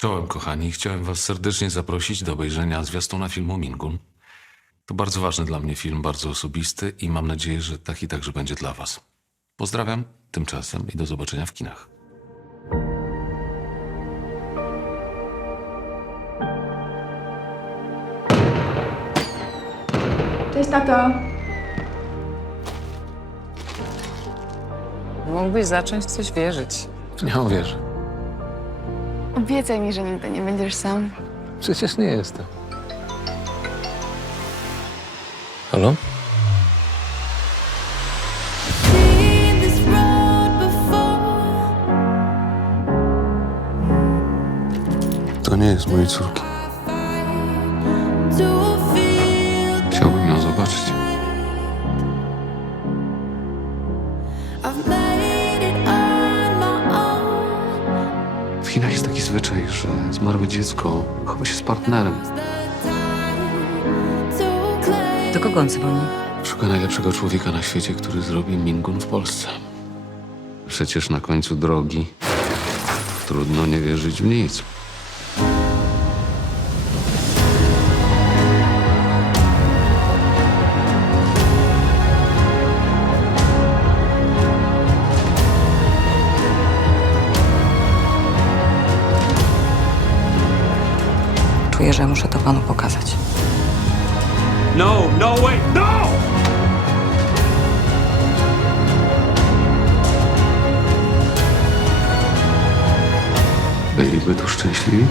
Czołem, kochani. Chciałem Was serdecznie zaprosić do obejrzenia zwiastuna filmu Mingun. To bardzo ważny dla mnie film, bardzo osobisty i mam nadzieję, że taki także będzie dla Was. Pozdrawiam tymczasem i do zobaczenia w kinach. Cześć, tato. Mógłbyś zacząć w coś wierzyć. Nie uwierzę. Obiecaj mi, że nigdy nie będziesz sam. Przecież nie jestem. Halo? To nie jest mojej córki. Chciałbym ją zobaczyć. I've made W Chinach jest taki zwyczaj, że zmarłe dziecko chowa się z partnerem. Do kogo on dzwoni? Szuka najlepszego człowieka na świecie, który zrobi Mingun w Polsce. Przecież na końcu drogi trudno nie wierzyć w nic. Czuję, że muszę to panu pokazać. No, no, wait, no! Byliby tu szczęśliwi?